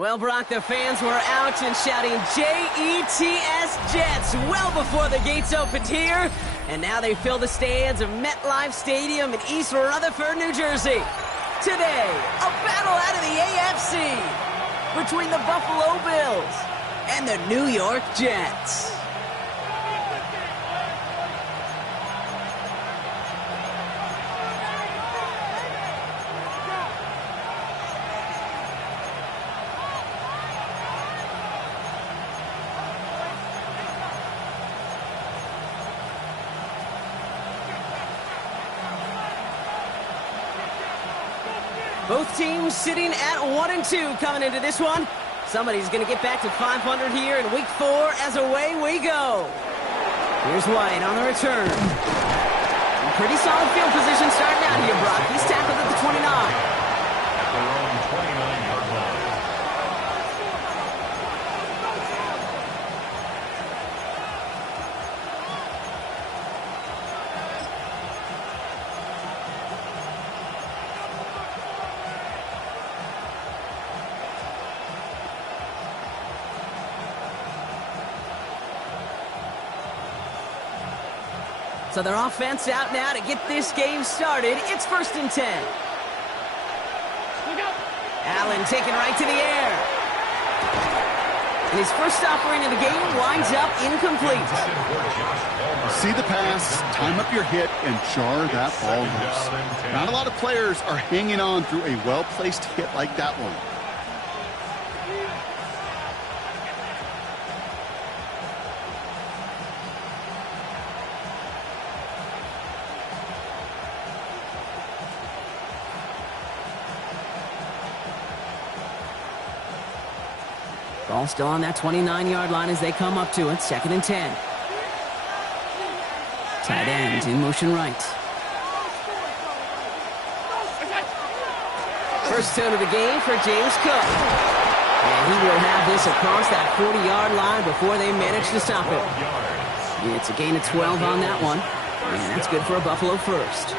Well, Brock, the fans were out and shouting J-E-T-S Jets well before the gates opened here. And now they fill the stands of MetLife Stadium in East Rutherford, New Jersey. Today, a battle out of the AFC between the Buffalo Bills and the New York Jets. Both teams sitting at 1-2 coming into this one. Somebody's going to get back to 500 here in Week 4 as away we go. Here's White on the return. Pretty solid field position starting out here, Brock. He's tackled at the 29. At their own 29-yard line. So their offense out now to get this game started. It's 1st and 10. Allen taken right to the air. And his first offering of the game winds up incomplete. See the pass, time up your hit, and jar that ball loose. Not a lot of players are hanging on through a well-placed hit like that one. Ball still on that 29-yard line as they come up to it. 2nd and 10. Tight end in motion right. First tone of the game for James Cook. And he will have this across that 40-yard line before they manage to stop it. It's a gain of 12 on that one. And that's good for a Buffalo first.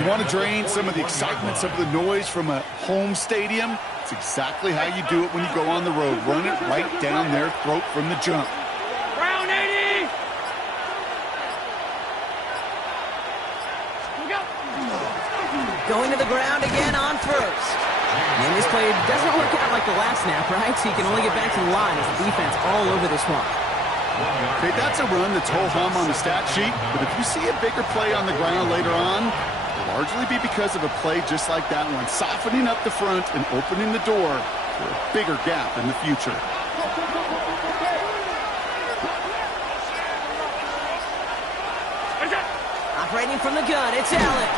You want to drain some of the excitement, some of the noise from a home stadium? It's exactly how you do it when you go on the road. Run it right down their throat from the jump. Brown 80! Going to the ground again on first. And this play doesn't work out like the last snap, right? So he can only get back to the line as the defense all over this one. Okay, that's a run that's ho-hum on the stat sheet, but if you see a bigger play on the ground later on, largely be because of a play just like that one, softening up the front and opening the door for a bigger gap in the future. Operating from the gun, it's Allen.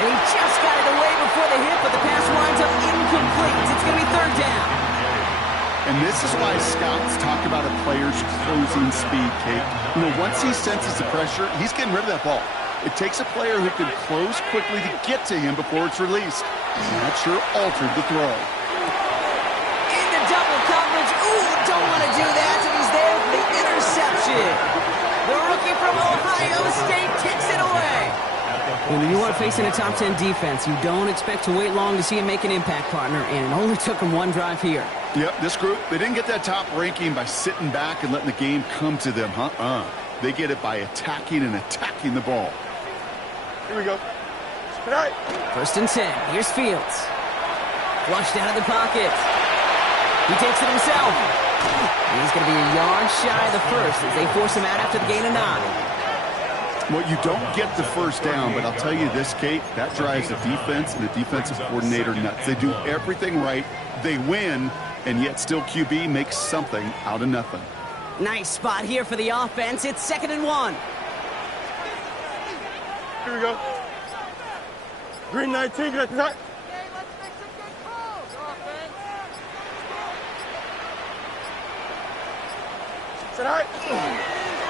And he just got it away before the hit, but the pass winds up incomplete. It's going to be third down. And this is why scouts talk about a player's closing speed, Kate. You know, once he senses the pressure, he's getting rid of that ball. It takes a player who can close quickly to get to him before it's released. And that sure altered the throw. Into double coverage. Ooh, don't want to do that, and he's there for the interception. The rookie from Ohio State kicks it away. When you are facing a top 10 defense, you don't expect to wait long to see him make an impact, partner, and it only took him one drive here. Yep, this group, they didn't get that top ranking by sitting back and letting the game come to them. They get it by attacking and attacking the ball. Here we go. First and 10. Here's Fields. Flushed out of the pocket. He takes it himself. He's going to be a yard shy of the first as they force him out after the gain of 9. Well, you don't get the first down, but I'll tell you this, Kate, that drives the defense and the defensive coordinator nuts. They do everything right. They win, and yet still QB makes something out of nothing. Nice spot here for the offense. It's 2nd and 1. Here we go. Green 19, get that.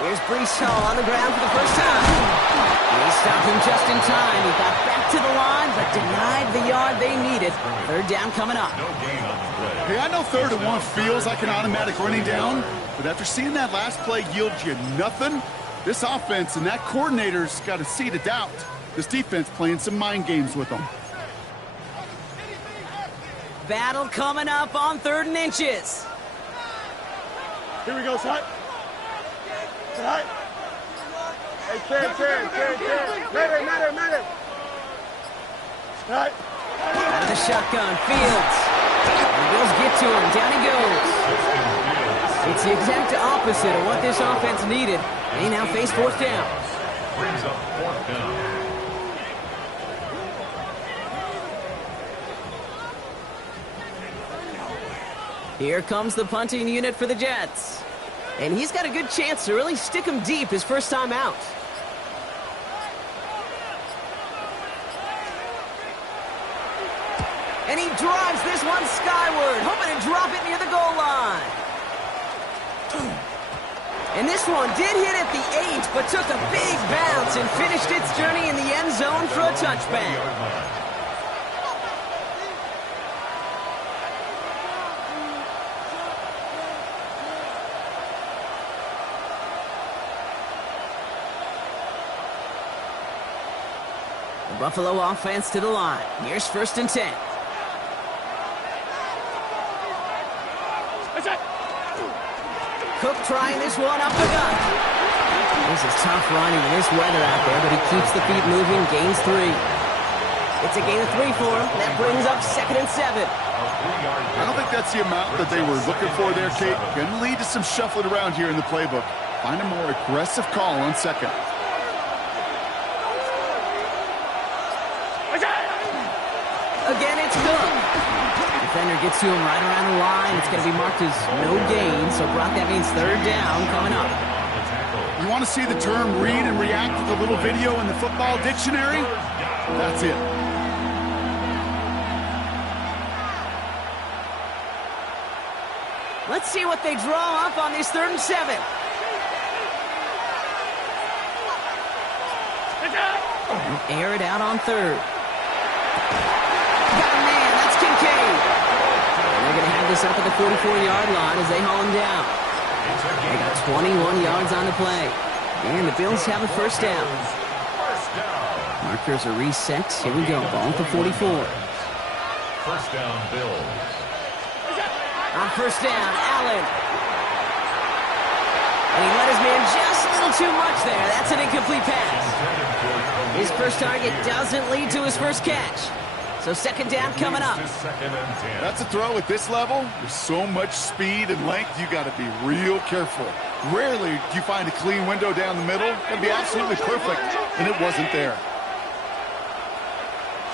Here's Breece Hall on the ground for the first time. They stopped him just in time. He got back to the line, but denied the yard they needed. Third down coming up. Hey, I know 3rd and 1 feels like an automatic running down, but after seeing that last play yield you nothing, this offense and that coordinator's got a seed of doubt. This defense playing some mind games with them. Battle coming up on 3rd and inches. Here we go, son. Hey, Ted. Matter. Out of the shotgun, Fields. The Bills get to him. Down he goes. It's the exact opposite of what this offense needed. They now face 4th down. Brings up 4th down. Here comes the punting unit for the Jets. And he's got a good chance to really stick him deep his first time out. And he drives this one skyward, hoping to drop it near the goal line. And this one did hit at the 8, but took a big bounce and finished its journey in the end zone for a touchback. Buffalo offense to the line. Here's 1st and 10. Cook trying this one up the gut. This is tough running in this weather out there, but he keeps the feet moving, gains 3. It's a gain of 3 for him. That brings up 2nd and 7. I don't think that's the amount that they were looking for there, Kate. Going to lead to some shuffling around here in the playbook. Find a more aggressive call on 2nd. Again, it's Cook. Defender gets to him right around the line. It's going to be marked as no gain. So, Brock, that means 3rd down coming up. You want to see the term read and react with a little video in the football dictionary? That's it. Let's see what they draw up on this 3rd and 7. Air it out on 3rd. Got a man, that's Kincaid. And they're going to have this up at the 44-yard line as they haul him down. They got 21 yards on the play. And the Bills have a 1st down. Markers are reset. Here we go, ball at the 44. 1st down, Bills. On 1st down, Allen. And he let his man just a little too much there. That's an incomplete pass. His first target doesn't lead to his first catch. So 2nd down coming up. That's a throw at this level. There's so much speed and length, you got to be real careful. Rarely do you find a clean window down the middle. It'd be absolutely perfect, and it wasn't there.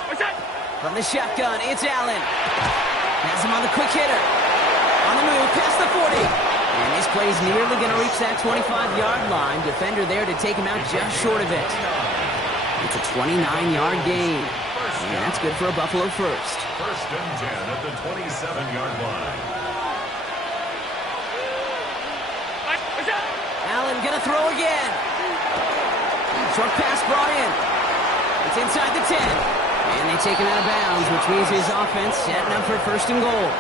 From the shotgun, it's Allen. Has him on the quick hitter. On the move, past the 40. And this play's nearly going to reach that 25-yard line. Defender there to take him out just short of it. It's a 29-yard gain. And that's good for a Buffalo first. First and 10 at the 27-yard line. Allen going to throw again. Short pass brought in. It's inside the 10. And they take him out of bounds, which means his offense setting up for first and goal.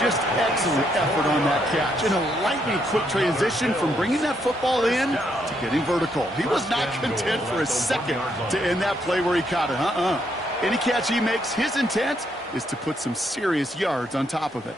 Just excellent effort on that catch. And a lightning quick transition from bringing that football in to getting vertical. He was not content for a second to end that play where he caught it. Any catch he makes, his intent is to put some serious yards on top of it.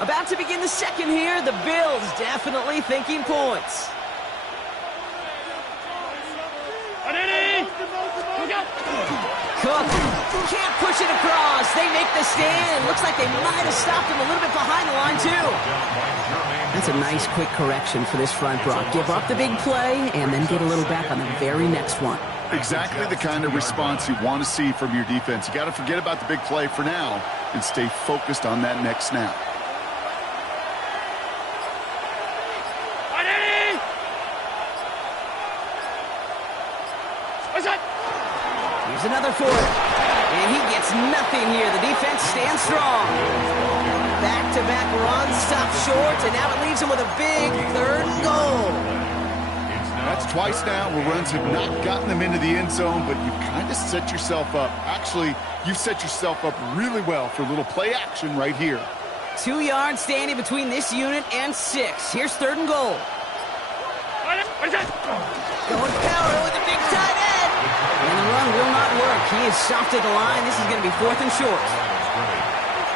About to begin the second here. The Bills definitely thinking points. Cook can't push it across. They make the stand. Looks like they might have stopped him a little bit behind the line, too. That's a nice quick correction for this front, Brock. Give up the big play and then get a little back on the very next one. Exactly the kind of response you want to see from your defense. You got to forget about the big play for now and stay focused on that next snap. Here's another for it. And he gets nothing here. The defense stands strong. Back-to-back runs, stop short, and now it leaves him with a big third and goal. That's twice now where runs have not gotten them into the end zone, but you kind of set yourself up. Actually, you've set yourself up really well for a little play action right here. 2 yards standing between this unit and 6. Here's third and goal. Going power with a big tight end. And the run will not work. He is soft at the line. This is going to be fourth and short.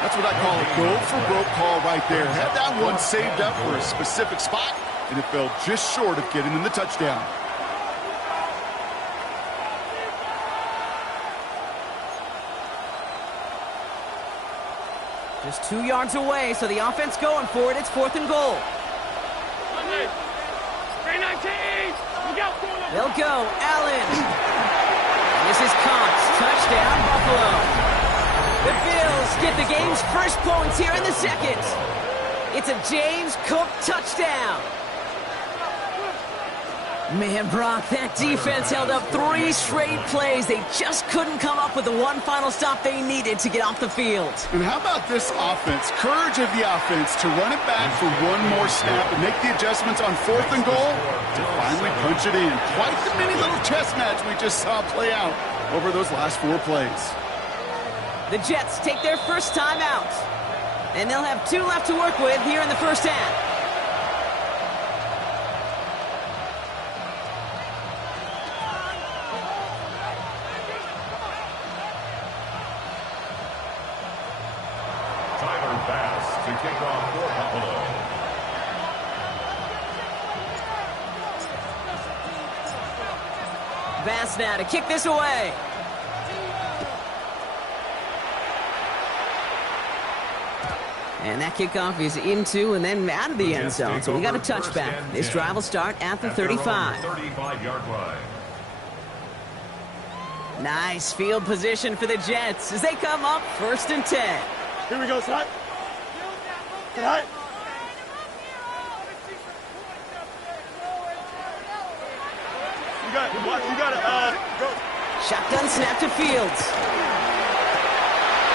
That's what I call a go-for-broke call right there. Had that one saved up for a specific spot, and it fell just short of getting him the touchdown. Just 2 yards away, so the offense going for it. It's fourth and goal. They'll go. Allen. This is Cox. Touchdown, Buffalo. The Bills get the game's first points here in the second. It's a James Cook touchdown. Man, Brock, that defense held up 3 straight plays. They just couldn't come up with the one final stop they needed to get off the field. And how about this offense? Courage of the offense to run it back for one more snap and make the adjustments on fourth and goal to finally punch it in. Quite the mini little chess match we just saw play out over those last 4 plays. The Jets take their first time out, and they'll have 2 left to work with here in the first half. To kick off for Buffalo. Bass now to kick this away. And that kickoff is into and then out of the end zone. So we got a touchback. This drive will start at the 35. 35-yard line. Nice field position for the Jets as they come up first and 10. Here we go, Scott. Right. You got to go. Shotgun snap to Fields.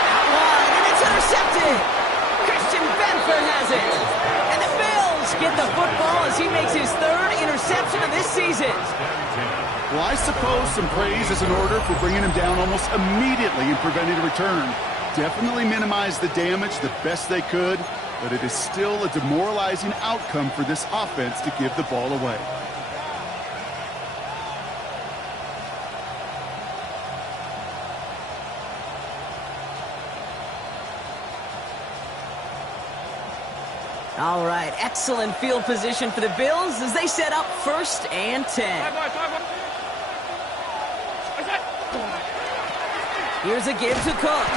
Out wide, and it's intercepted. Christian Benford has it. And the Bills get the football as he makes his 3rd interception of this season. Well, I suppose some praise is in order for bringing him down almost immediately and preventing a return. Definitely minimized the damage the best they could, but it is still a demoralizing outcome for this offense to give the ball away. All right, excellent field position for the Bills as they set up first and 10. Here's a give to Cook.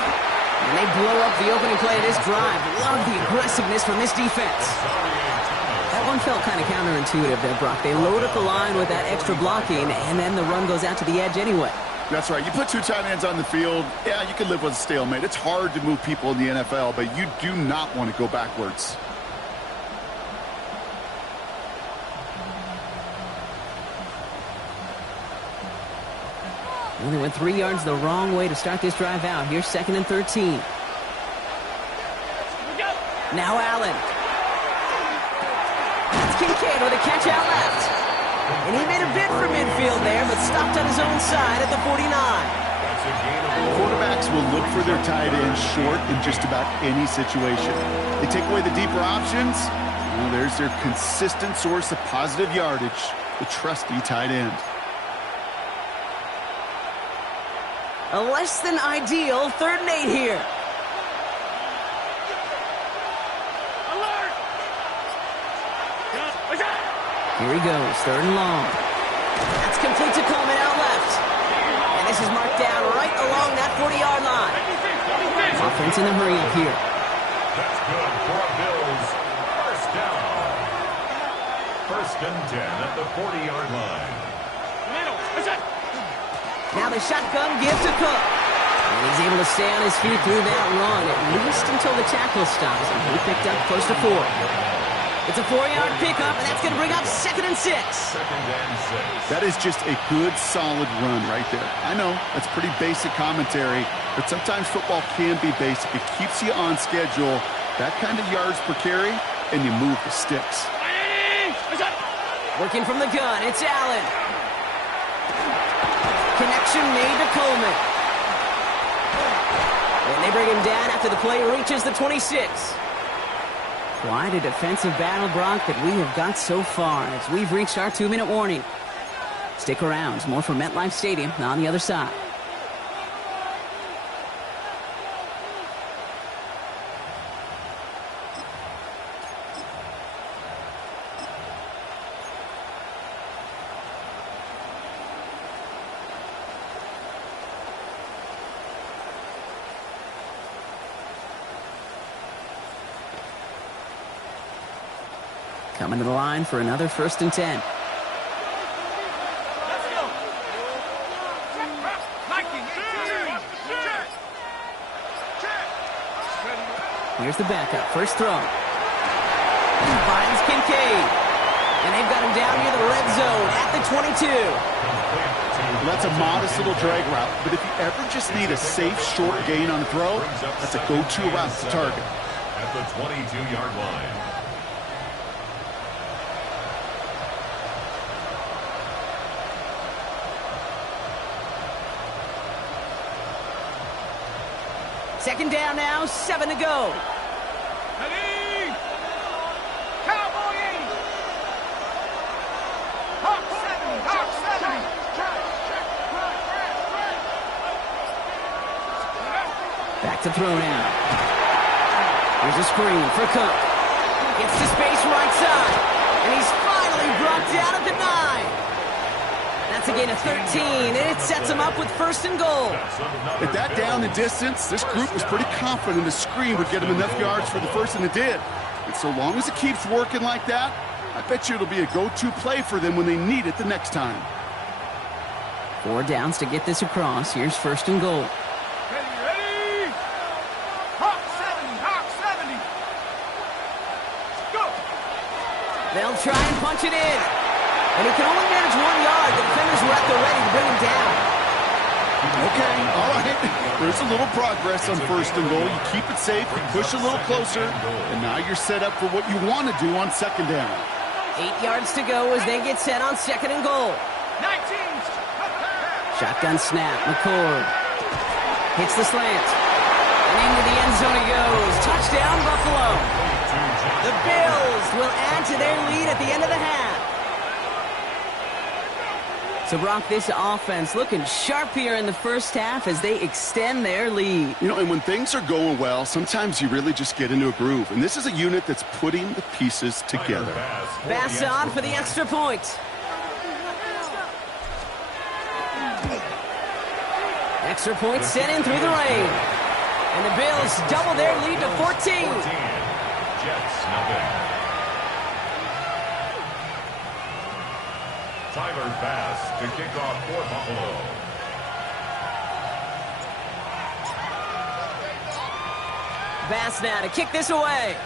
And they blow up the opening play of this drive. Love the aggressiveness from this defense. That one felt kind of counterintuitive there, Brock. They load up the line with that extra blocking, and then the run goes out to the edge anyway. That's right. You put two tight ends on the field, yeah, you can live with a stalemate. It's hard to move people in the NFL, but you do not want to go backwards. Well, they went 3 yards the wrong way to start this drive out. Here's 2nd and 13. Now Allen. That's Kincaid with a catch out left. And he made a bid for midfield there, but stopped on his own side at the 49. Quarterbacks will look for their tight end short in just about any situation. They take away the deeper options. Well, there's their consistent source of positive yardage, the trusty tight end. A less than ideal 3rd and 8 here. Here he goes, 3rd and long. That's complete to Coleman out left. And this is marked down right along that 40-yard line. Offense in the hurry up here. That's good for Bills. First down. 1st and 10 at the 40-yard line. Now the shotgun give to Cook. And he's able to stay on his feet through that run, at least until the tackle stops him. He picked up close to 4. It's a 4-yard pickup, and that's going to bring up 2nd and 6. 2nd and 6. That is just a good, solid run right there. I know, that's pretty basic commentary, but sometimes football can be basic. It keeps you on schedule, that kind of yards per carry, and you move the sticks. Working from the gun, it's Allen. Connection made to Coleman. And they bring him down after the play reaches the 26. Quite a defensive battle, Brock, that we have got so far as we've reached our 2-minute warning. Stick around. It's more from MetLife Stadium on the other side. Coming to the line for another 1st and 10. Here's the backup. First throw. He finds Kincaid. And they've got him down near the red zone at the 22. Well, that's a modest little drag route, but if you ever just need a safe, short gain on the throw, that's a go-to route to target. At the 22-yard line. Second down now, 7 to go. Ready! Cowboy 80! Hawk 70! Hawk 70! Back to throw now. Here's a screen for Cook. Gets to space right side. And he's finally brought down at the 9. That's a gain of 13, and it sets him up with 1st and goal. At that down and distance, this group was pretty confident the screen would get him enough yards for the 1st, and it did. And so long as it keeps working like that, I bet you it'll be a go-to play for them when they need it the next time. 4 downs to get this across. Here's 1st and goal. Ready! Hawk 70! Hawk 70! Go! They'll try and punch it in. And he can only manage 1 yard. The defenders were at the ready to bring him down. Okay, all right. There's a little progress on 1st and goal. You keep it safe, you push a little closer, and now you're set up for what you want to do on 2nd down. 8 yards to go as they get set on 2nd and goal. 19! Shotgun snap. McCord hits the slant. And into the end zone he goes. Touchdown, Buffalo. The Bills will add to their lead at the end of the half. So, Brock, this offense looking sharp here in the first half as they extend their lead. You know, and when things are going well, sometimes you really just get into a groove. And this is a unit that's putting the pieces together. Pass on for the extra point. Extra point sent in through the rain. And the Bills double their lead to 14. Jets, nothing. Tyler Bass to kick off for Buffalo. Bass now to kick this away.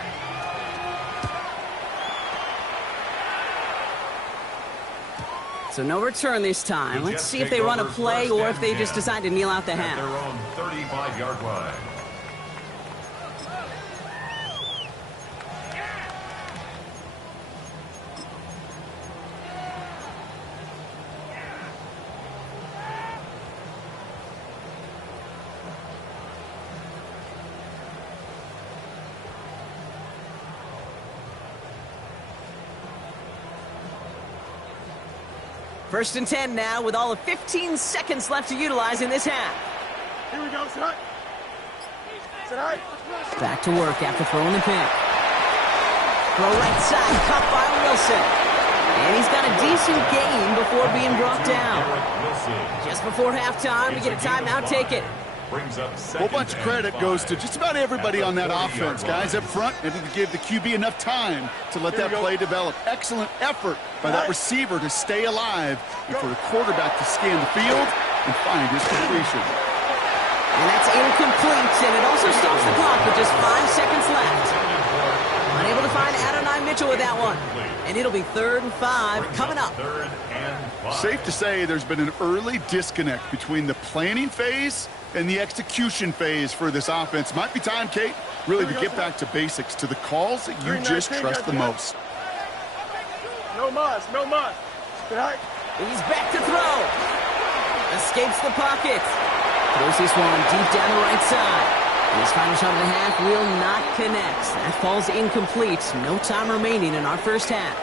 So no return this time. Let's see if they run a play or if they just decide to kneel out the half. Their own 35-yard line. First and 10 now with all of 15 seconds left to utilize in this half. Here we go, Sit high. Back to work after throwing the pick. Throw right side, caught by Wilson. And he's got a decent gain before being brought down. Just before halftime, we get a timeout, take it. A whole bunch of credit goes to just about everybody on that offense. Guys up front needed to give the QB enough time to let that play develop. Excellent effort by that receiver to stay alive and for the quarterback to scan the field and find his completion. And that's incomplete, and it also stops the clock with just 5 seconds left. Unable to find Adonai Mitchell with that one. And it'll be 3rd and 5 coming up. Safe to say there's been an early disconnect between the planning phase and the execution phase for this offense. Might be time, Kate, really to get back to basics, to the calls that you just trust the most. No muss, no muss. Sit high. He's back to throw. Escapes the pocket. Throws this one deep down the right side. And his final shot of the half will not connect. That falls incomplete. No time remaining in our first half.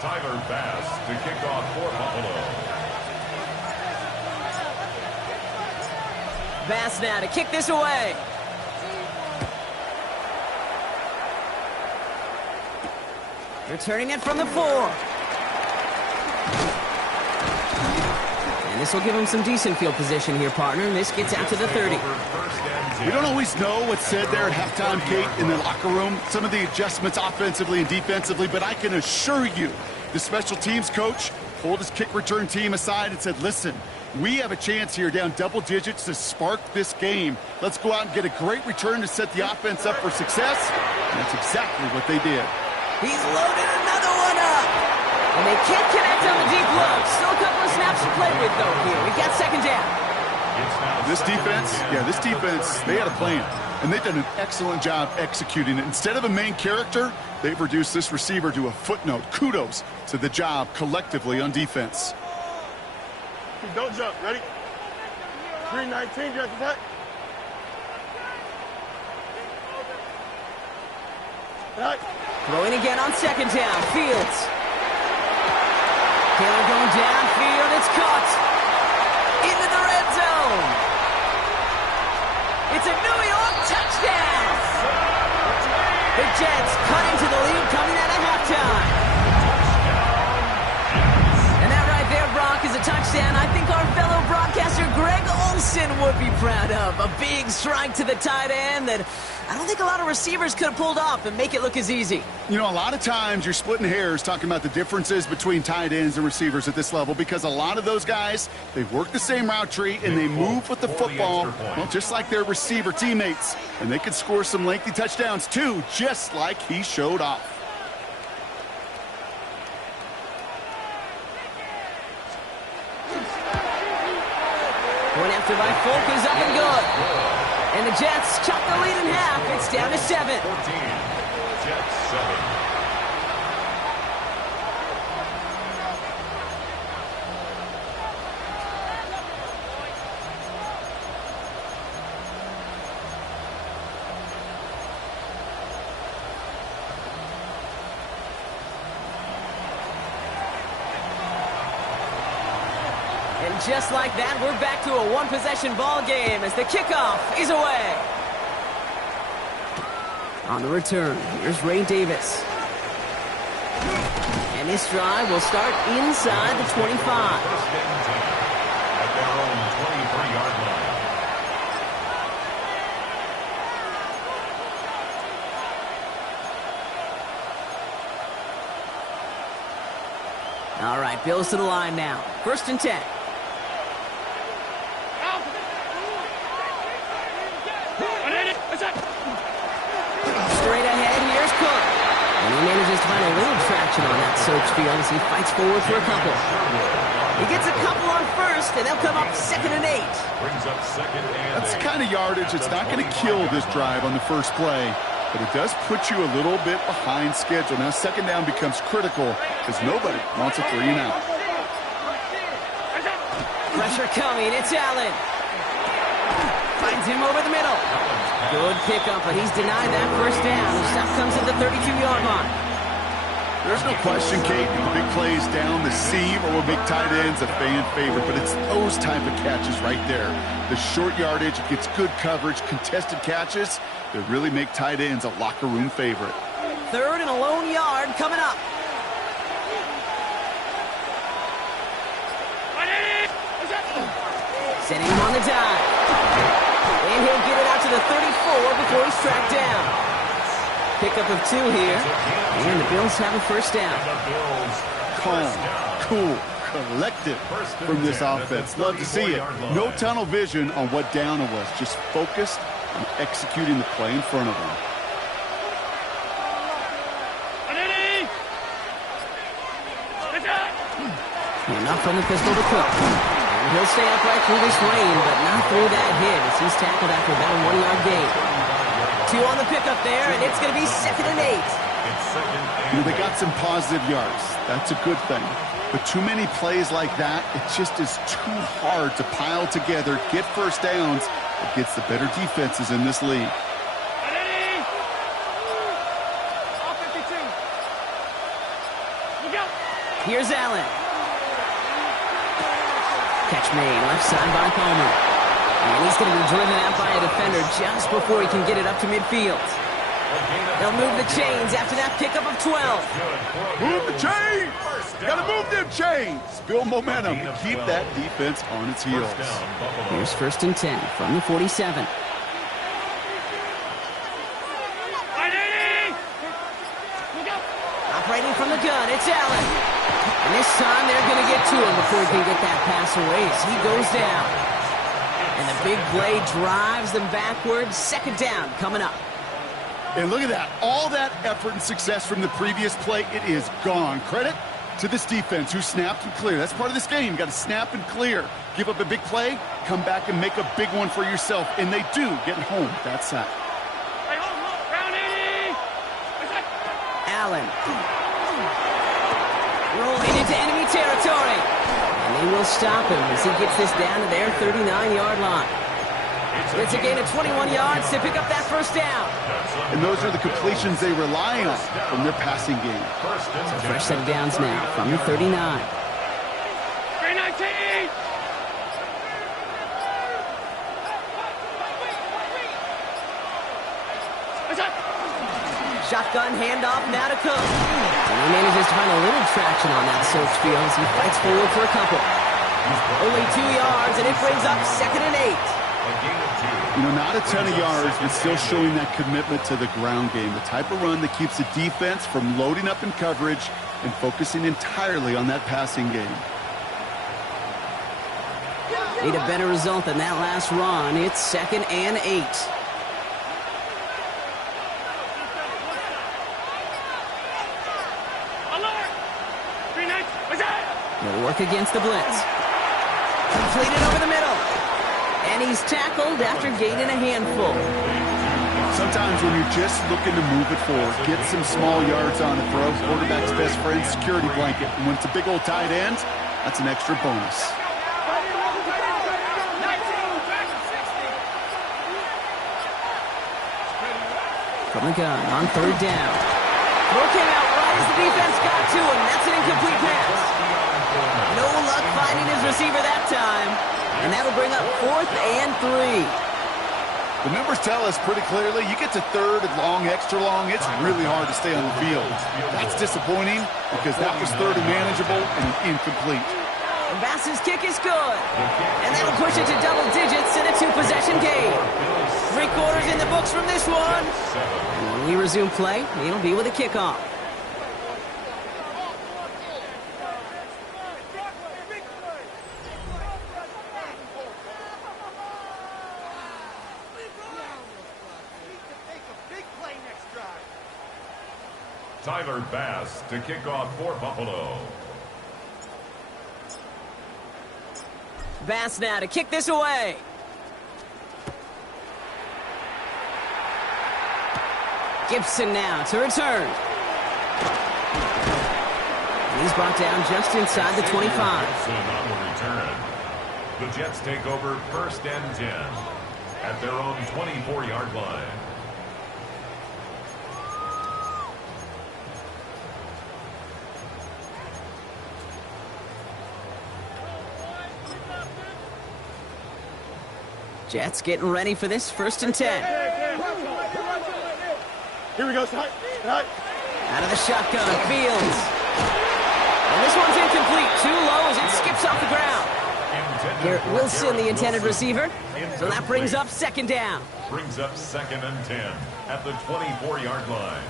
Tyler Bass to kick off for Buffalo. Bass now to kick this away. Returning it from the 4. And this will give him some decent field position here, partner. And this gets out to the 30. We don't always know what's said there at halftime, Kate, in the locker room. Some of the adjustments offensively and defensively, but I can assure you the special teams coach pulled his kick return team aside and said, listen, we have a chance here down double digits to spark this game. Let's go out and get a great return to set the offense up for success. And that's exactly what they did. He's loaded another one up. And they can't connect on the deep look. Still a couple of snaps to play with, though, here. We've got second down. This defense, they had a plan. And they've done an excellent job executing it. Instead of a main character, they've reduced this receiver to a footnote. Kudos to the job collectively on defense. Don't jump. Ready? 319, just attack. Right. Throwing again on second down. Fields. Taylor going downfield. It's caught. Into the red zone. It's a New York touchdown. The Jets cut into the lead coming out of halftime. And that right there, Brock, is a touchdown I think our fellow broadcaster Greg Olsen would be proud of. A big strike to the tight end that I don't think a lot of receivers could have pulled off and make it look as easy. You know, a lot of times you're splitting hairs talking about the differences between tight ends and receivers at this level because a lot of those guys, they work the same route tree and they move with the football, well, just like their receiver teammates. And they can score some lengthy touchdowns too, just like he showed off. One after by Folk is up and good. And the Jets chop the lead in half. It's down to 7. 14. Jets 7. just like that, we're back to a one-possession ball game as the kickoff is away. On the return, here's Ray Davis. And this drive will start inside the 25. First and 10 at their own 23-yard line. All right, Bills to the line now. First and 10. Straight ahead, here's Cook. And he manages to find a little traction on that search field as he fights forward for a couple. He gets a couple on first, and they'll come up 2nd and 8. Brings up 2nd and That's the 8. kind of yardage that's not going to kill this drive on the first play, but it does put you a little bit behind schedule. Now, 2nd down becomes critical because nobody wants a 3 and out. Pressure coming, it's Allen. Finds him over the middle. Good pickup, but he's denied that first down. The stop comes at the 32-yard line. There's no question, Kate, the big plays down the seam or will make tight ends a fan favorite, but it's those type of catches right there. The short yardage, it gets good coverage, contested catches that really make tight ends a locker room favorite. 3rd and a lone yard coming up. Setting him on the dive. And he'll get it out to the 34 before he's tracked down. Pickup of 2 here. And the Bills have a first down. Calm, cool, collected from this offense. Love to see it. No tunnel vision on what down it was. Just focused on executing the play in front of them. And up from the pistol to Cook. And he'll stay upright through this rain, but not through that hit as he's tackled after about a 1-yard gain. 2 on the pickup there, and it's going to be 2nd and 8. You know, they got some positive yards. That's a good thing. But too many plays like that, it just is too hard to pile together, get first downs against the better defenses in this league. Here's Allen. Catch made, left side by Palmer. And he's going to be driven out by a defender just before he can get it up to midfield. They'll move the chains after that pickup of 12. Move the chains! Gotta move them chains! Build momentum to keep that defense on its heels. Here's 1st and 10 from the 47. Operating from the gun, it's Allen. And this time they're going to get to him before he can get that pass away as he goes down. And the big play drives them backwards. 2nd down coming up. And look at that. All that effort and success from the previous play, it is gone. Credit to this defense who snapped and cleared. That's part of this game. You got to snap and clear. Give up a big play, come back and make a big one for yourself. And they do, getting home that sack. Allen. Rolling into enemy territory. And they will stop him as he gets this down to their 39-yard line. It's a gain of 21 yards to pick up that first down. And those are the completions they rely on from their passing game. So fresh set of downs now from the 39. 319! Shotgun handoff now to Cook. And he manages to find a little traction on that search field as he fights forward for a couple. Only 2 yards, and it brings up 2nd and 8. You know, not a ton of yards, but still showing that commitment to the ground game. The type of run that keeps the defense from loading up in coverage and focusing entirely on that passing game. Need a better result than that last run. It's 2nd and 8. They'll work against the blitz. Completed over the middle. And he's tackled after gaining a handful. Sometimes when you're just looking to move it forward, get some small yards on the throw, quarterback's best friend, security blanket. And when it's a big old tight end, that's an extra bonus. From the gun on 3rd down. Throw came out right as the defense got to him. That's an incomplete pass. No luck finding his receiver that that time. And that'll bring up 4th and 3. The numbers tell us pretty clearly, you get to 3rd and long, extra long, it's really hard to stay on the field. That's disappointing because that was 3rd and manageable and incomplete. And Bass's kick is good. And that'll push it to double digits in a 2-possession game. 3 quarters in the books from this one. And when we resume play, it'll be with a kickoff. Tyler Bass to kick off for Buffalo. Bass now to kick this away. Gibson now to return. And he's brought down just inside the 25. Gibson on the return. The Jets take over 1st and 10 at their own 24-yard line. Jets getting ready for this 1st and 10. Here we go, Ty. Out of the shotgun, Fields. And this one's incomplete. Too low as it skips off the ground. Garrett Wilson, the intended receiver. So that brings up 2nd down. Brings up 2nd and 10 at the 24-yard line.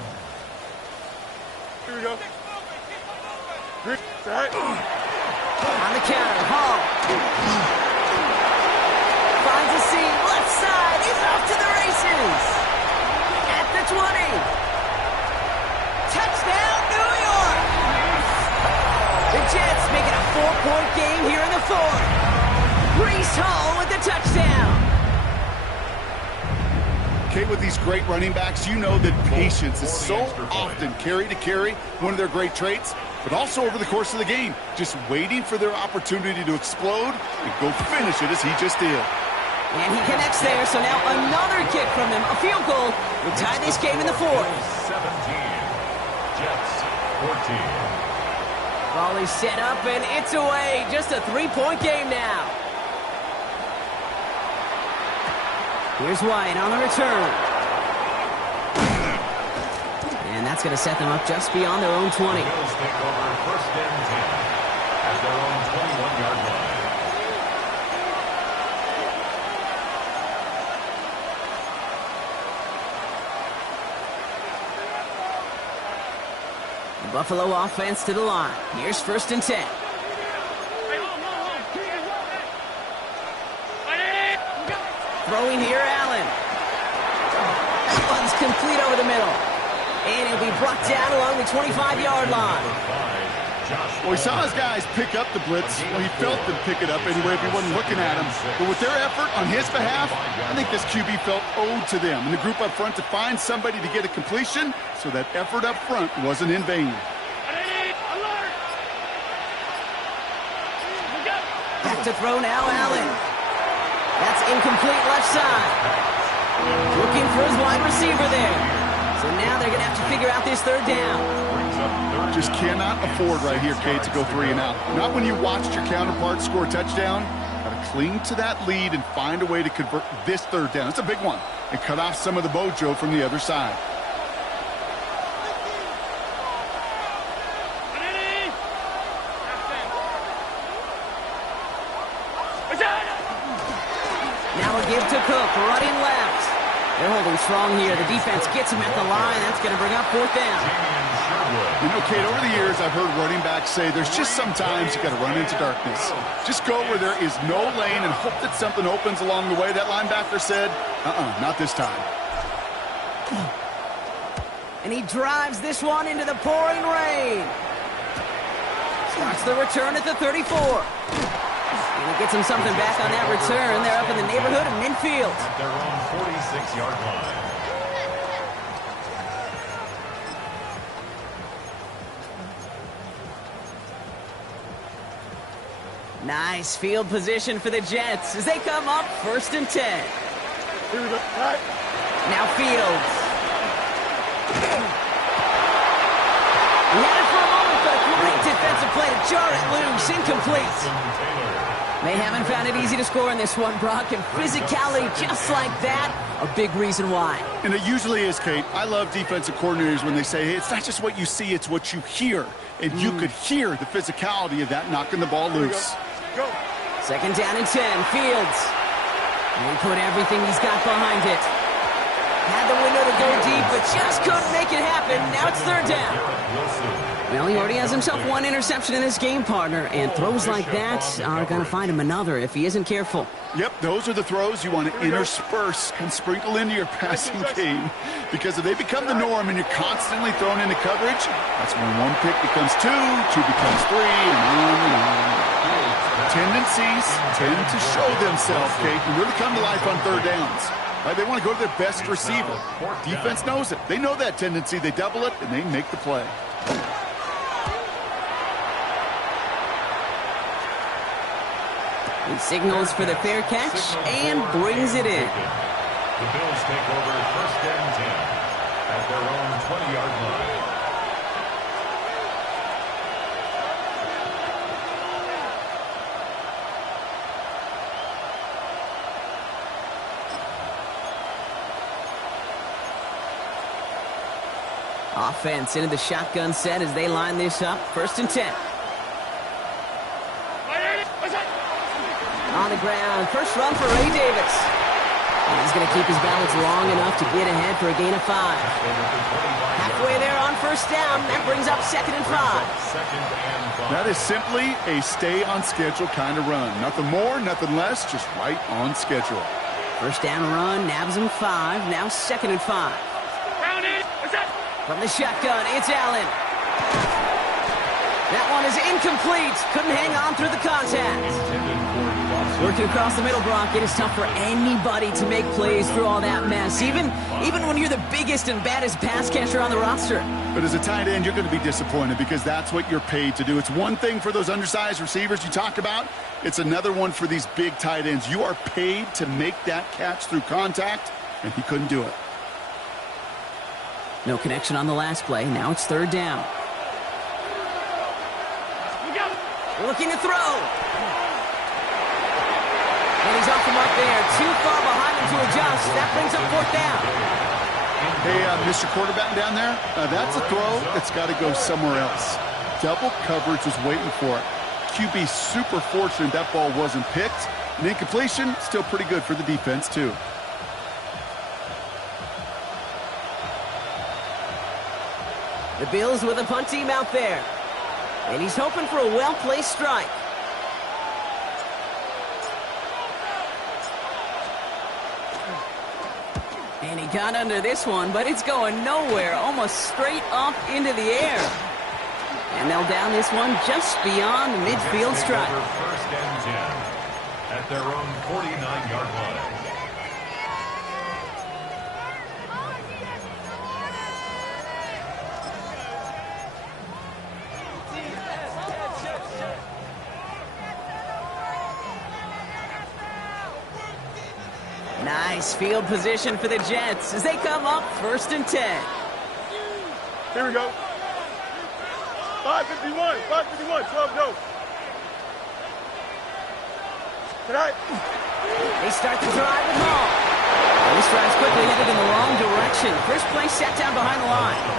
Here we go. On the counter, Hall. Finds a seam, left side, he's off to the races. At the 20. Touchdown, New York! The Jets make it a 4-point game here in the 4th. Breece Hall with the touchdown. Okay, with these great running backs, you know that patience is so often carry to carry, one of their great traits, but also over the course of the game, just waiting for their opportunity to explode and go finish it as he just did. And he connects there, so now another kick from him. A field goal would tie this game in the 4th. 17. Jets 14. Volley set up, and it's away. Just a 3-point game now. Here's White on the return. And that's going to set them up just beyond their own 20. Bills take over 1st and 10 at their own 21-yard line. Buffalo offense to the line. Here's 1st and 10. Throwing here, Allen. That one's complete over the middle. And he'll be brought down along the 25-yard line. Well, he saw his guys pick up the blitz. Well, he felt them pick it up anyway if he wasn't looking at him. But with their effort on his behalf, I think this QB felt owed to them and the group up front to find somebody to get a completion, so that effort up front wasn't in vain. Back to throw now, Allen. That's incomplete left side. Looking for his wide receiver there. So now they're going to have to figure out this 3rd down. Just cannot afford right here, Kate, to go 3 and out. Not when you watched your counterpart score a touchdown. Got to cling to that lead and find a way to convert this 3rd down. It's a big one. And cut off some of the mojo from the other side. Now a give to Cook, running left. They're holding strong here. The defense gets him at the line. That's going to bring up 4th down. You know, Kate, over the years, I've heard running backs say there's just sometimes you got to run into darkness. Just go where there is no lane and hope that something opens along the way. That linebacker said, not this time. And he drives this one into the pouring rain. Starts the return at the 34. And he gets him something back on that return. They're up in the neighborhood of midfield. At their own 46-yard line. Nice field position for the Jets as they come up 1st and 10. Here we go. All right. Now Fields. He had it for a moment, but a great defensive play to jar it loose. Incomplete. They haven't found it easy to score in this one, Brock, and physicality just like that, a big reason why. And it usually is, Kate. I love defensive coordinators when they say, hey, it's not just what you see, it's what you hear. And you could hear the physicality of that knocking the ball loose. Go. Second down and 10, Fields. And he put everything he's got behind it. Had the window to go deep, but just couldn't make it happen. Now it's third down. Well, he already has himself one interception in this game, partner, and throws like that are going to find him another if he isn't careful. Yep, those are the throws you want to intersperse and sprinkle into your passing game. Because if they become the norm and you're constantly thrown into coverage, that's when one pick becomes two becomes three, and on and on. Tendencies tend to show themselves, Kate, and really come to life on third downs. Right, they want to go to their best receiver. Defense knows it. They know that tendency. They double it, and they make the play. He signals for the fair catch and brings it in. The Bills take over first and 10 at their own 20-yard line. Offense into the shotgun set as they line this up. First and 10. On the ground, first run for Ray Davis. And he's going to keep his balance long enough to get ahead for a gain of 5. Halfway there on first down, that brings up second and 5. That is simply a stay-on-schedule kind of run. Nothing more, nothing less, just right on schedule. First down run, nabs him 5, now second and 5. From the shotgun, it's Allen. That one is incomplete. Couldn't hang on through the contact. Working across the middle, Brock, it is tough for anybody to make plays through all that mess, even when you're the biggest and baddest pass catcher on the roster. But as a tight end, you're going to be disappointed because that's what you're paid to do. It's one thing for those undersized receivers you talk about. It's another one for these big tight ends. You are paid to make that catch through contact, and he couldn't do it. No connection on the last play. Now it's third down. Looking to throw. And he's off the mark there. Too far behind him to adjust. That brings up fourth down. Hey, Mr. Quarterback down there, that's a throw that's got to go somewhere else. Double coverage was waiting for it. QB super fortunate that ball wasn't picked. And incompletion, still pretty good for the defense, too. The Bills with a punt team out there. And he's hoping for a well-placed strike. And he got under this one, but it's going nowhere, almost straight up into the air. And they'll down this one just beyond the midfield strike. First and 10 at their own 49-yard line. Nice field position for the Jets as they come up first and 10. Here we go. 551, 12 go. Tonight. They start the drive at home. And this drive's quickly headed in the wrong direction. First play set down behind the line.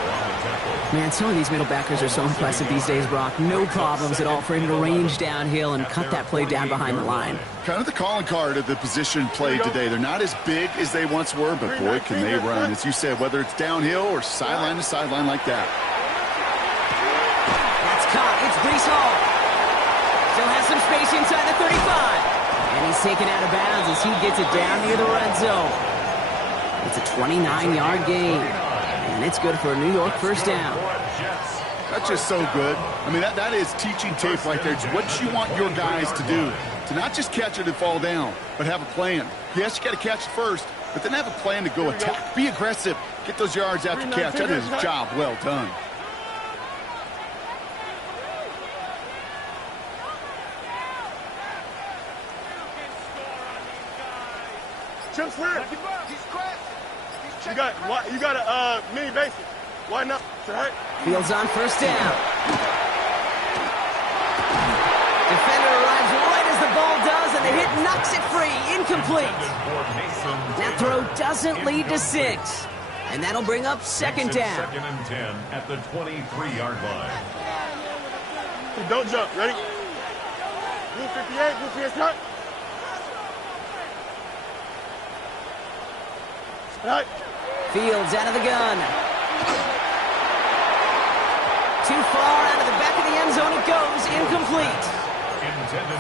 Man, some of these middle backers are so impressive these days, Brock. No problems at all for him to range downhill and cut that play down behind the line. Kind of the calling card of the position played today. They're not as big as they once were, but boy, can they run. As you said, whether it's downhill or sideline to sideline like that. That's caught. It's Breece Hall. Still has some space inside the 35. And he's taken out of bounds as he gets it down near the red zone. It's a 29-yard gain. And it's good for a New York first down. That's just so good. I mean, that is teaching tape right there. It's what you want your guys to do. To not just catch it and fall down, but have a plan. Yes, you got to catch it first, but then have a plan to go attack. Be aggressive. Get those yards after catch. That is a job well done. Chip's where? You got a mini basic. Why not? Tonight. Fields on first down. Defender arrives right as the ball does. Kicks it free. Incomplete. That throw doesn't lead to 6. And that'll bring up second down. Second and 10 at the 23-yard line. Hey, don't jump. Ready? Blue 58, blue 58, start. All right. Fields out of the gun. Too far out of the back of the end zone it goes. Incomplete.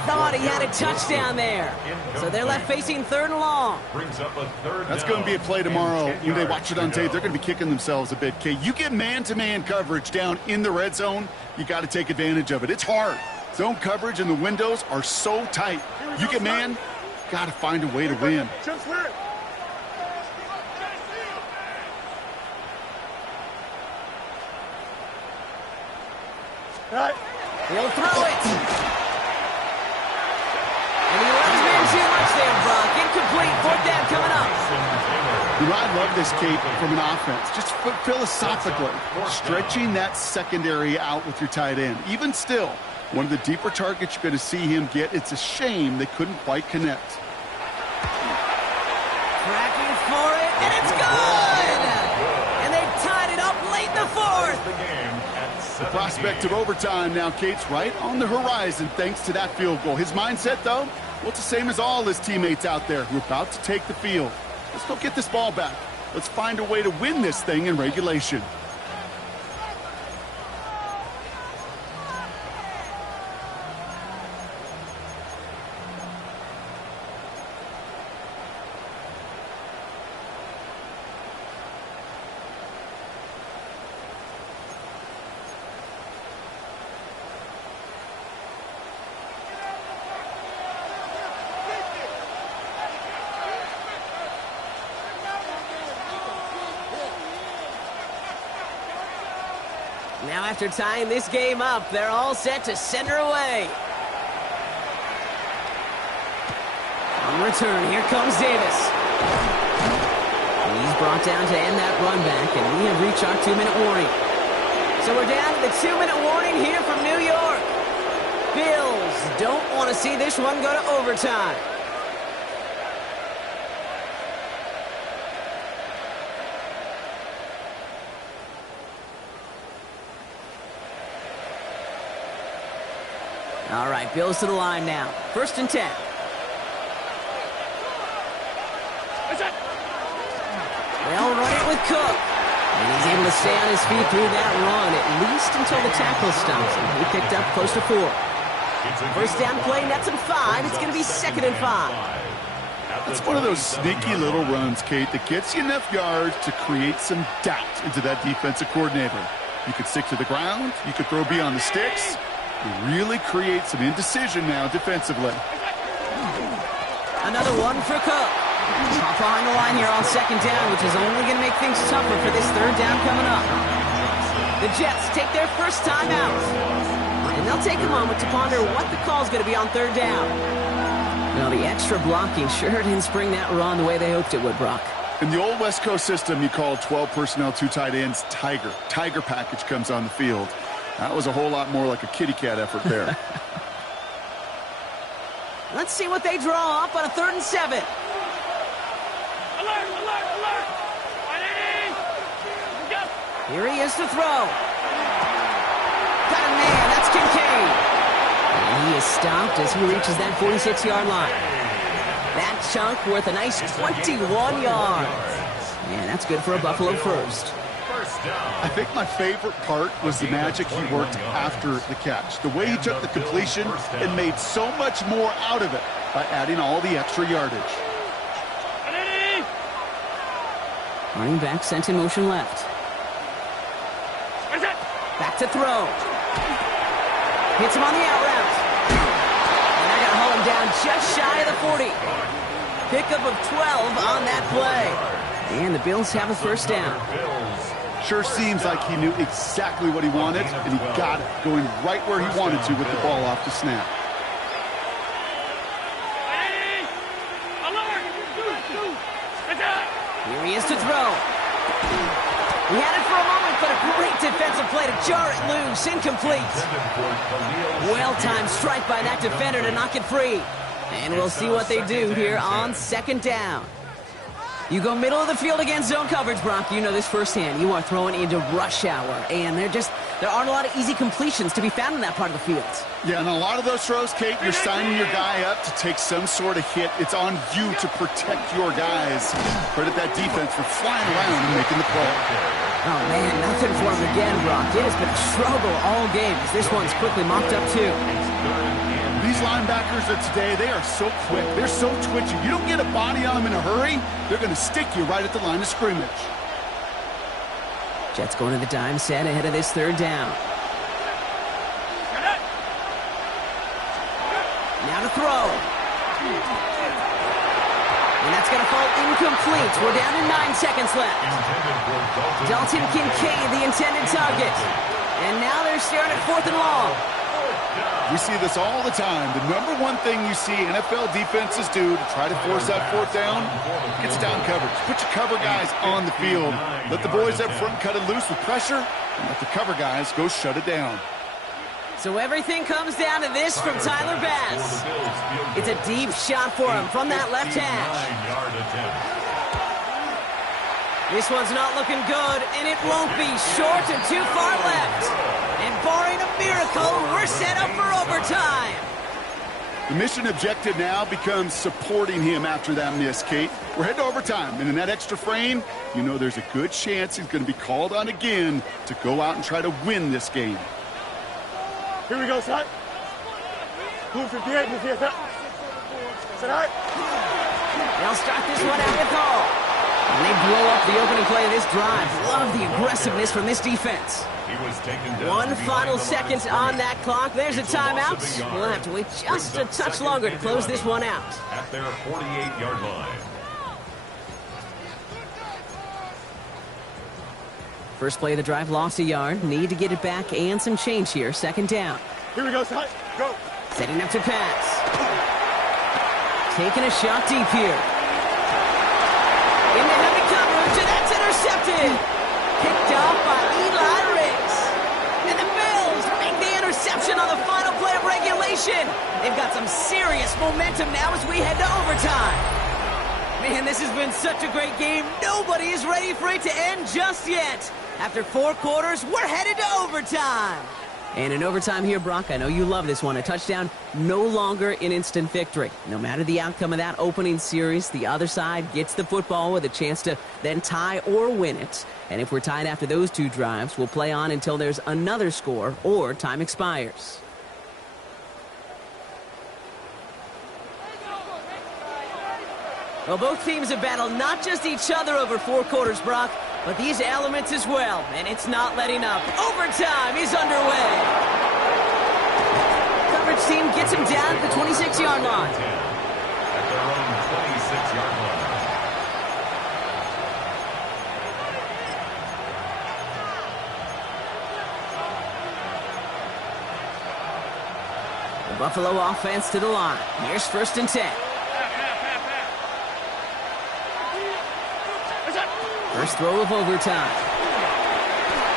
Thought he had a touchdown there. So they're left facing 3rd and long. Brings up a third That's down. going to be a play tomorrow. And 10 When they watch it on yards to tape, go. they're going to be kicking themselves a bit, Kate. You get man-to-man coverage down in the red zone, you got to take advantage of it. It's hard. Zone coverage and the windows are so tight. You get man, got to find a way to win. Jump square. All right. He'll throw it. And he lets man too much there, Brock. Incomplete. 4th down coming up. You know, I love this, Kate, from an offense. Just philosophically, stretching that secondary out with your tight end. Even still, one of the deeper targets you're going to see him get. It's a shame they couldn't quite connect. Tracking for it, and it's good! And they've tied it up late in the 4th. The game at The prospect of overtime now, Kate's right on the horizon thanks to that field goal. His mindset, though, well, it's the same as all his teammates out there who are about to take the field. Let's go get this ball back. Let's find a way to win this thing in regulation. Now after tying this game up, they're all set to send her away. On return, here comes Davis. And he's brought down to end that run back, and we have reached our 2-minute warning. So we're down to the 2-minute warning here from New York. Bills don't want to see this one go to overtime. All right, Bills to the line now. 1st and 10. They'll run it with Cook. And he's able to stay on his feet through that run, at least until the tackle stops him. He picked up close to 4. 1st down play, nets him 5. It's going to be 2nd and 5. That's one of those sneaky little runs, Kate, that gets you enough yards to create some doubt into that defensive coordinator. You could stick to the ground. You could throw beyond the sticks. You really create some indecision now defensively. Another one for Cook. Off behind the line here on 2nd down, which is only going to make things tougher for this 3rd down coming up. The Jets take their first time out. And they'll take a moment to ponder what the call is going to be on 3rd down. Now, the extra blocking sure didn't spring that run the way they hoped it would, Brock. In the old West Coast system, you call 12 personnel, 2 tight ends, Tiger. Tiger package comes on the field. That was a whole lot more like a kitty cat effort there. Let's see what they draw up on a 3rd and 7. Alert, alert, alert! Here he is to throw. Got a man, that's Kincaid. And he is stopped as he reaches that 46-yard line. That chunk worth a nice 21 yards. Yeah, that's good for a Buffalo first. I think my favorite part was the magic he worked after the catch. The way he took the completion and made so much more out of it by adding all the extra yardage. Running back sent in motion left. Back to throw. Hits him on the out route. And they're going to haul him down just shy of the 40. Pickup of 12 on that play. And the Bills have a first down. Sure seems like he knew exactly what he wanted, and he got it, going right where he wanted to with the ball off the snap. Here he is to throw. He had it for a moment, but a great defensive play to jar it loose. Incomplete. Well-timed strike by that defender to knock it free. And we'll see what they do here on second down. You go middle of the field against zone coverage, Brock. You know this firsthand. You are throwing into rush hour, and there aren't a lot of easy completions to be found in that part of the field. Yeah, and a lot of those throws, Kate, you're signing your guy up to take some sort of hit. It's on you to protect your guys. Credit that defense for flying around and making the play. Oh, man, nothing for him again, Brock. It has been a struggle all game as this one's quickly mocked up, too. These linebackers of today, they are so quick. They're so twitchy. You don't get a body on them in a hurry, they're going to stick you right at the line of scrimmage. Jets going to the dime set ahead of this third down. Now to throw. And that's going to fall incomplete. We're down to 9 seconds left. Dalton Kincaid, the intended target. And now they're staring at 4th and long. We see this all the time. The number one thing you see NFL defenses do to try to force that 4th down, it's down coverage. Put your cover guys on the field. Let the boys up front cut it loose with pressure, and let the cover guys go shut it down. So everything comes down to this from Tyler Bass. It's a deep shot for him from that left hash. This one's not looking good, and it won't be. Short and too far left. And barring a miracle, we're set up for overtime. The mission objective now becomes supporting him after that miss, Kate. We're heading to overtime, and in that extra frame, you know there's a good chance he's going to be called on again to go out and try to win this game. Here we go, son. Blue 58, blue 58. Set out. They'll start this one out with all. And they blow up the opening play of this drive. Love the aggressiveness from this defense. One final second on that clock. There's a timeout. We'll have to wait just a touch longer to close this one out. At their 48-yard line. First play of the drive, lost a yard. Need to get it back and some change here. Second down. Here we go, son. Go. Setting up to pass. Taking a shot deep here. In the heavy coverage, and that's intercepted. Picked off by Eli Riggs. And the Bills make the interception on the final play of regulation. They've got some serious momentum now as we head to overtime. Man, this has been such a great game. Nobody is ready for it to end just yet. After 4 quarters, we're headed to overtime. And in overtime here, Brock, I know you love this one. A touchdown, no longer an instant victory. No matter the outcome of that opening series, the other side gets the football with a chance to then tie or win it. And if we're tied after those 2 drives, we'll play on until there's another score or time expires. Well, both teams have battled not just each other over 4 quarters, Brock, but these elements as well, and it's not letting up. Overtime is underway. Coverage team gets him down at the 26-yard line. At their own 26-yard line. The Buffalo offense to the line. Here's 1st and 10. First throw of overtime.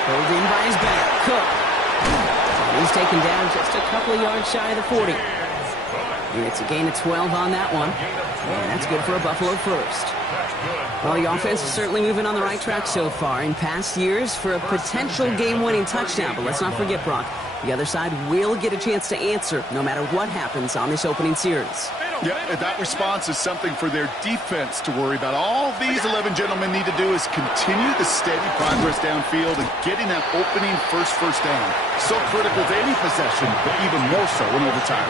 Pulled in by his back. Cook. He's taken down just a couple of yards shy of the 40. And it's a gain of 12 on that one. And that's good for a Buffalo first. Well, the offense is certainly moving on the right track so far. In past years, for a potential game-winning touchdown. But let's not forget, Brock, the other side will get a chance to answer no matter what happens on this opening series. Yeah, and that response is something for their defense to worry about. All these 11 gentlemen need to do is continue the steady progress downfield and getting that opening first down. So critical to any possession, but even more so in overtime.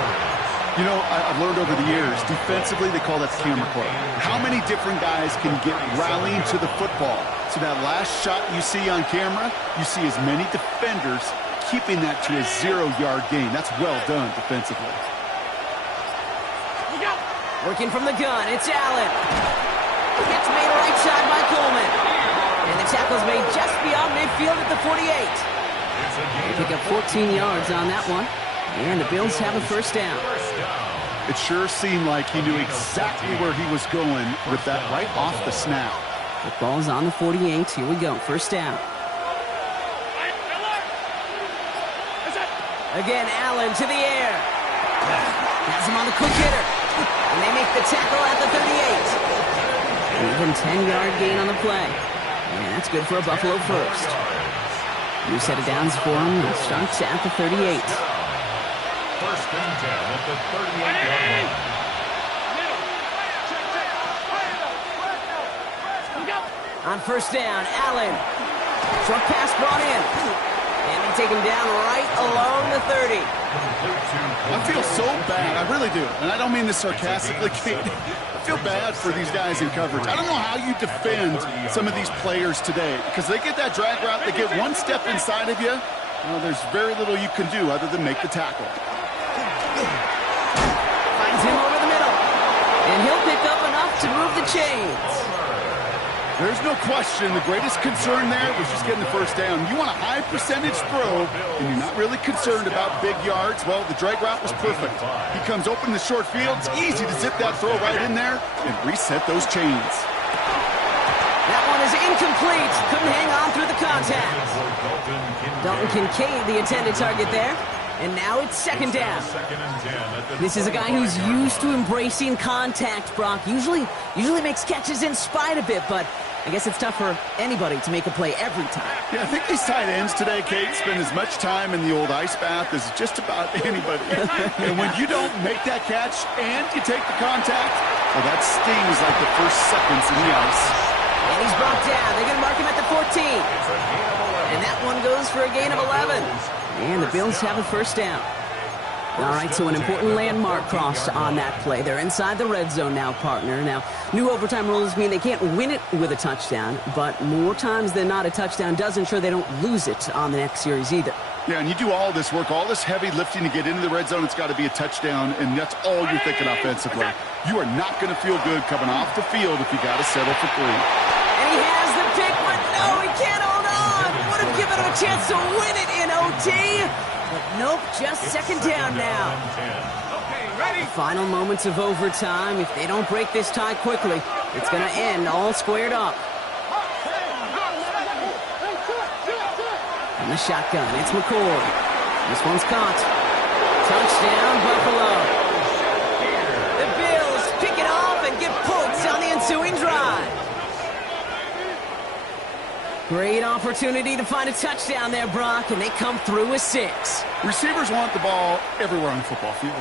You know, I've learned over the years, defensively, they call that the camera club. How many different guys can get rallying to the football? So that last shot you see on camera, you see as many defenders keeping that to a 0-yard gain. That's well done defensively. Working from the gun, it's Allen. It's made right side by Coleman. And the tackle's made just beyond midfield at the 48. They pick up 14 yards on that one. And the Bills have a first down. It sure seemed like he knew exactly where he was going with that right off the snap. The ball's on the 48. Here we go. First down. Again, Allen to the air. Has him on the quick hitter. And they make the tackle at the 38. Even 10-yard gain on the play. And that's good for a Buffalo first. New set of downs for them. It starts at the 38. First and 10 at the 38-yard line. On first down, Allen. Short pass brought in. And they take him down right along the 30. I feel so bad. I really do. And I don't mean this sarcastically, Kate. I feel bad for these guys in coverage. I don't know how you defend some of these players today because they get that drag route, they get one step inside of you. Well, there's very little you can do other than make the tackle. Finds him over the middle. And he'll pick up enough to move the chains. There's no question the greatest concern there was just getting the first down. You want a high percentage throw, and you're not really concerned about big yards. Well, the drag route was perfect. He comes open in the short field. It's easy to zip that throw right in there and reset those chains. That one is incomplete. Couldn't hang on through the contact. Dalton Kincaid, the intended target there. And now it's second down. This is a guy who's used to embracing contact, Brock. Usually makes catches in spite of it, but I guess it's tough for anybody to make a play every time. Yeah, I think these tight ends today, Kate, spend as much time in the old ice bath as just about anybody. And when you don't make that catch and you take the contact, well, that stings like the first seconds in the ice. And he's brought down. They're going to mark him at the 14. And that one goes for a gain of 11. And the Bills have a first down. All right, so an important landmark cross on that play. They're inside the red zone now, partner. Now, new overtime rules mean they can't win it with a touchdown, but more times than not, a touchdown does ensure they don't lose it on the next series either. Yeah, and you do all this work, all this heavy lifting to get into the red zone, it's got to be a touchdown, and that's all you're thinking offensively. You are not going to feel good coming off the field if you got to settle for 3. And he has the pick, but no, he can't hold on. Would have given him a chance to win it in OT. But nope, just second down now. Okay, ready? The final moments of overtime. If they don't break this tie quickly, it's going to end all squared up. And the shotgun, it's McCord. This one's caught. Touchdown, Buffalo. The Bills pick it off and get points on the ensuing drive. Great opportunity to find a touchdown there, Brock, and they come through with 6. Receivers want the ball everywhere on the football field.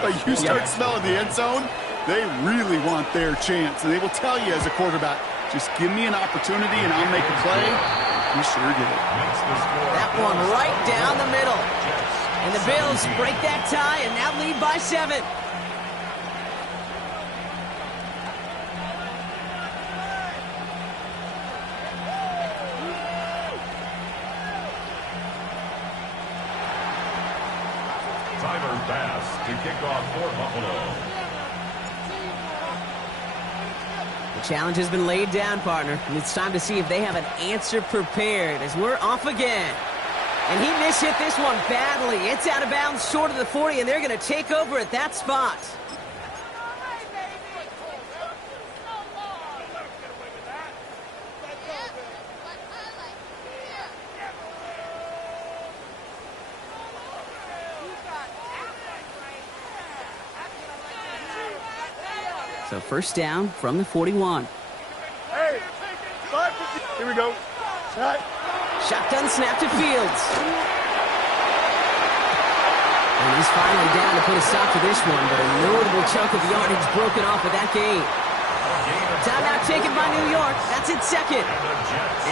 But you start smelling the end zone, they really want their chance. And they will tell you as a quarterback, just give me an opportunity and I'll make a play. He sure did. That one right down the middle. And the Bills break that tie and now lead by 7. Tyler Bass to kick off for Buffalo. The challenge has been laid down, partner, and it's time to see if they have an answer prepared as we're off again. And he mishit this one badly. It's out of bounds short of the 40, and they're going to take over at that spot. So first down from the 41. Hey, 5, here we go. Right. Shotgun snap to Fields. And he's finally down to put a stop to this one, but a notable chunk of yardage broken off with that gain. Timeout taken by New York. That's its second.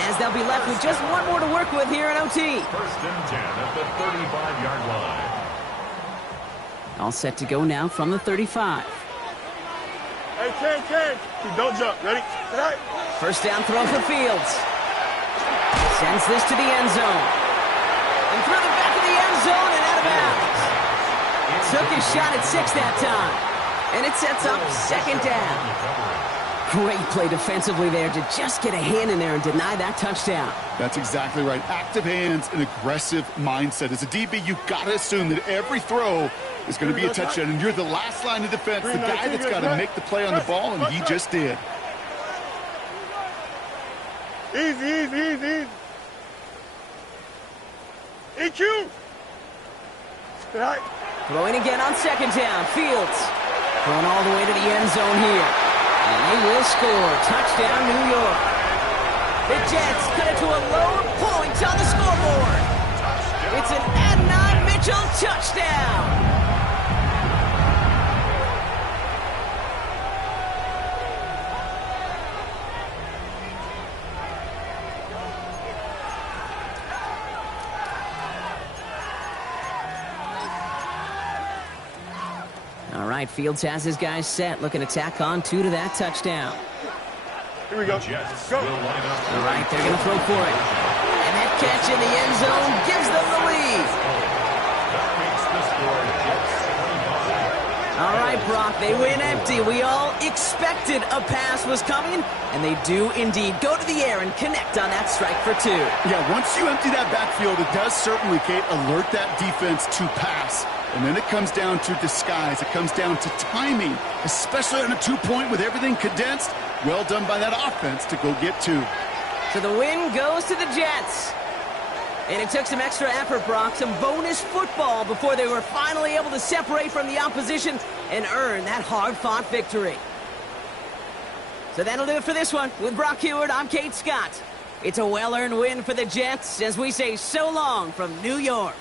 As they'll be left with just one more to work with here in OT. First and 10 at the 35-yard line. All set to go now from the 35. Hey, Ken. Don't jump. Ready? Right. First down throw for Fields. Sends this to the end zone. And through the back of the end zone and out of bounds. Took his shot at 6 that time. And it sets up second down. Great play defensively there to just get a hand in there and deny that touchdown. That's exactly right. Active hands and aggressive mindset. As a DB, you've got to assume that every throw is going to be a touchdown. And you're the last line of defense, the guy that's got to make the play on the ball, and he just did. Easy. EQ. Right. Throwing again on second down. Fields. Thrown all the way to the end zone here. And they will score. Touchdown, New York. The Jets cut it to a lower point on the scoreboard. It's an Adnan Mitchell touchdown. All right, Fields has his guys set, looking to tack on 2 to that touchdown. Here we go. Jets Go. will line up. All right, they're going to throw for it. And that catch in the end zone gives them the lead. That makes the score Jets 25. All right, Brock, they win empty. We all expected a pass was coming, and they do indeed go to the air and connect on that strike for 2. Yeah, once you empty that backfield, it does certainly, Kate, alert that defense to pass. And then it comes down to disguise. It comes down to timing, especially on a 2-point with everything condensed. Well done by that offense to go get 2. So the win goes to the Jets. And it took some extra effort, Brock, some bonus football before they were finally able to separate from the opposition and earn that hard-fought victory. So that'll do it for this one. With Brock Heward, I'm Kate Scott. It's a well-earned win for the Jets as we say so long from New York.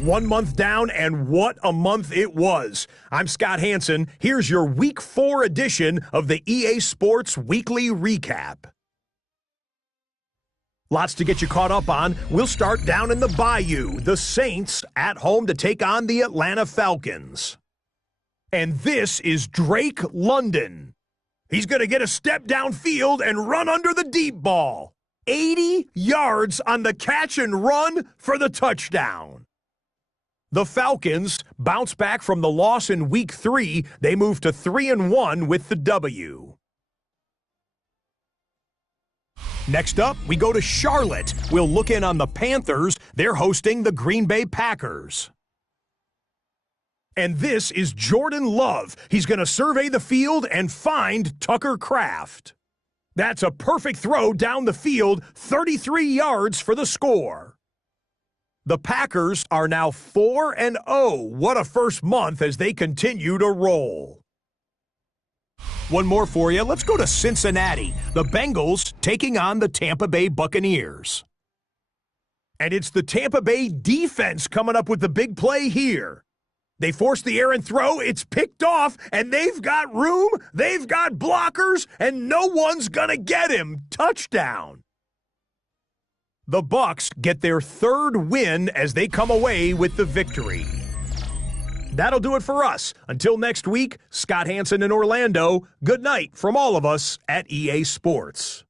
1 month down, and what a month it was. I'm Scott Hansen. Here's your Week 4 edition of the EA Sports Weekly Recap. Lots to get you caught up on. We'll start down in the Bayou. The Saints at home to take on the Atlanta Falcons. And this is Drake London. He's going to get a step downfield and run under the deep ball. 80 yards on the catch and run for the touchdown. The Falcons bounce back from the loss in Week 3. They move to 3-1 with the W. Next up, we go to Charlotte. We'll look in on the Panthers. They're hosting the Green Bay Packers. And this is Jordan Love. He's going to survey the field and find Tucker Kraft. That's a perfect throw down the field, 33 yards for the score. The Packers are now 4-0. What a first month as they continue to roll. One more for you. Let's go to Cincinnati. The Bengals taking on the Tampa Bay Buccaneers. And it's the Tampa Bay defense coming up with the big play here. They force the errant throw, it's picked off, and they've got room, they've got blockers, and no one's gonna get him. Touchdown. The Bucs get their third win as they come away with the victory. That'll do it for us. Until next week, Scott Hansen in Orlando, good night from all of us at EA Sports.